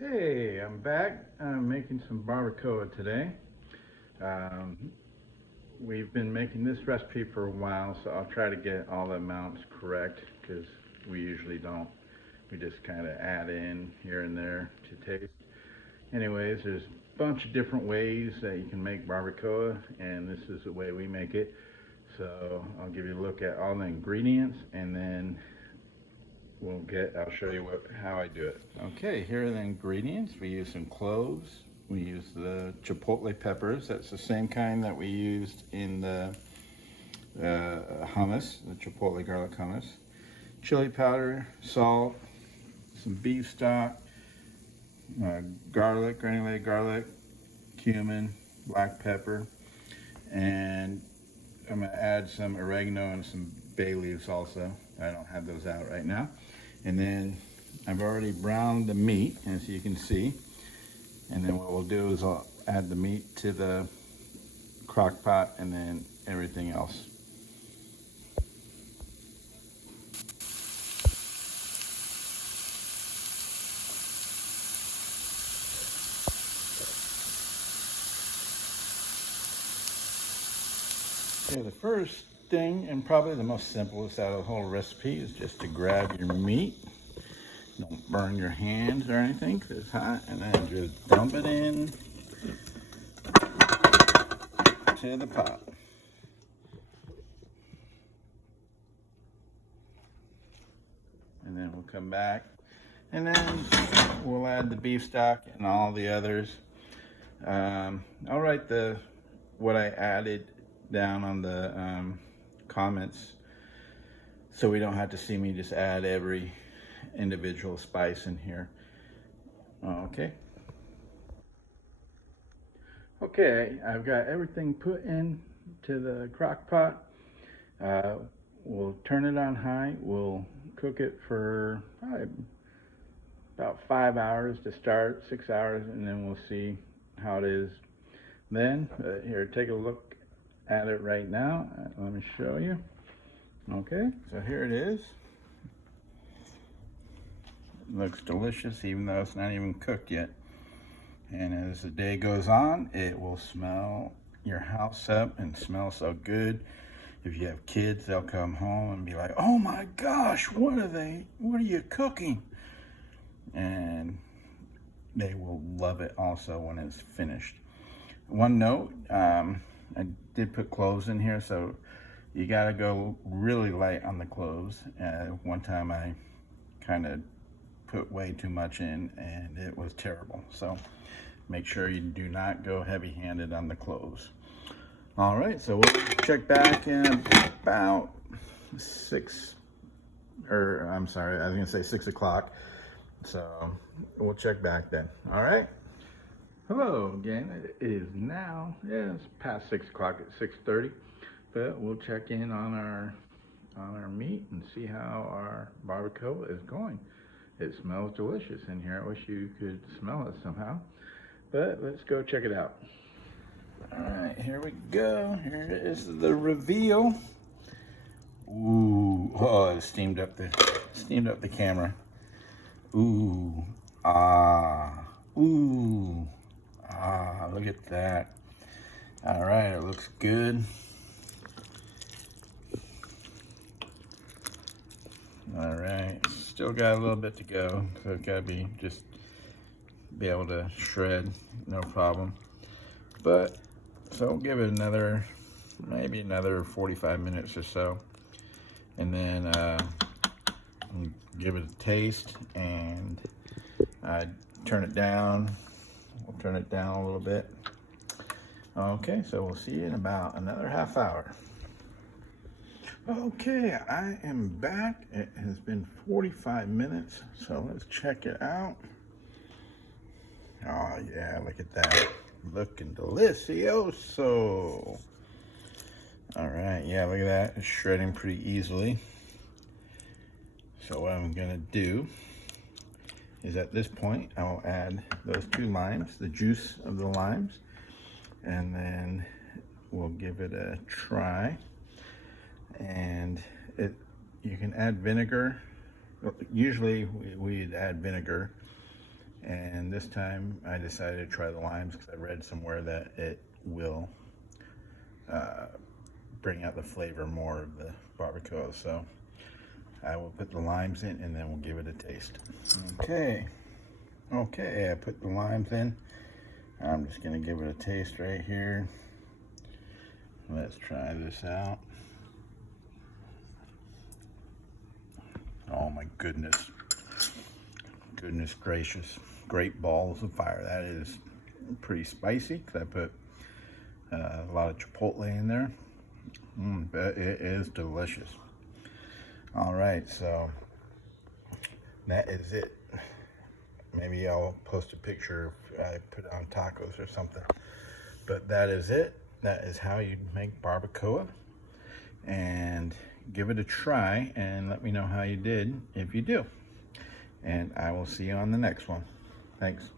Hey, I'm back. I'm making some barbacoa today. Um, we've been making this recipe for a while, so I'll try to get all the amounts correct because we usually don't. We just kind of add in here and there to taste. Anyways, there's a bunch of different ways that you can make barbacoa, and this is the way we make it. So I'll give you a look at all the ingredients, and then I'll show you how I do it. Okay, here are the ingredients. We use some cloves. We use the chipotle peppers. That's the same kind that we used in the hummus, the chipotle garlic hummus. Chili powder, salt, some beef stock, garlic, granulated garlic, cumin, black pepper, and I'm gonna add some oregano and some bay leaves also. I don't have those out right now. And then I've already browned the meat, as you can see. And then what we'll do is I'll add the meat to the crock pot and then everything else. Okay, the first thing, and probably the most simplest out of the whole recipe, is just to grab your meat. Don't burn your hands or anything because it's hot, and then just dump it in to the pot. And then we'll come back, and then we'll add the beef stock and all the others. I'll write what I added down on the comments so we don't have to see me just add every individual spice in here. Okay. Okay, I've got everything put in to the crock pot. We'll turn it on high. We'll cook it for probably about 5 hours to start, 6 hours, and then we'll see how it is then. Here, take a look at it right now. Let me show you. Okay, so here it is. It looks delicious even though it's not even cooked yet. And as the day goes on, it will smell your house up and smell so good. If you have kids, they'll come home and be like, "Oh my gosh, what are you cooking?" And they will love it also when it's finished. One note, I did put cloves in here, so you gotta go really light on the cloves. One time I kind of put way too much in and it was terrible. So make sure you do not go heavy-handed on the cloves. All right, so we'll check back in about 6 o'clock. So we'll check back then. All right. Hello again. It is now, it's past 6 o'clock at 6:30, but we'll check in on our meat and see how our barbacoa is going. It smells delicious in here. I wish you could smell it somehow, but let's go check it out. All right, here we go. Here is the reveal. Ooh, oh, it steamed up the camera. Ooh, ah, ooh, ah, look at that. All right, it looks good. All right, still got a little bit to go, so it's gotta be able to shred, no problem. But so we'll give it maybe another 45 minutes or so, and then give it a taste and turn it down. We'll turn it down a little bit. Okay, so we'll see you in about another half hour. Okay, I am back. It has been 45 minutes, so let's check it out. Oh yeah, look at that. Looking delicioso. All right, yeah, look at that. It's shredding pretty easily. So what I'm gonna do is at this point, I'll add those 2 limes, the juice of the limes, and then we'll give it a try. And you can add vinegar. Usually we'd add vinegar, and and this time I decided to try the limes because I read somewhere that it will bring out the flavor more of the barbacoa. So I will put the limes in and then we'll give it a taste. Okay, I put the limes in. I'm just gonna give it a taste right here. Let's try this out. Oh my goodness. Goodness gracious. Great balls of fire. That is pretty spicy because I put a lot of chipotle in there. But it is delicious. All right, so that is it. Maybe I'll post a picture if I put it on tacos or something. But that is it. That is how you make barbacoa. And give it a try and let me know how you did if you do. And I will see you on the next one. Thanks.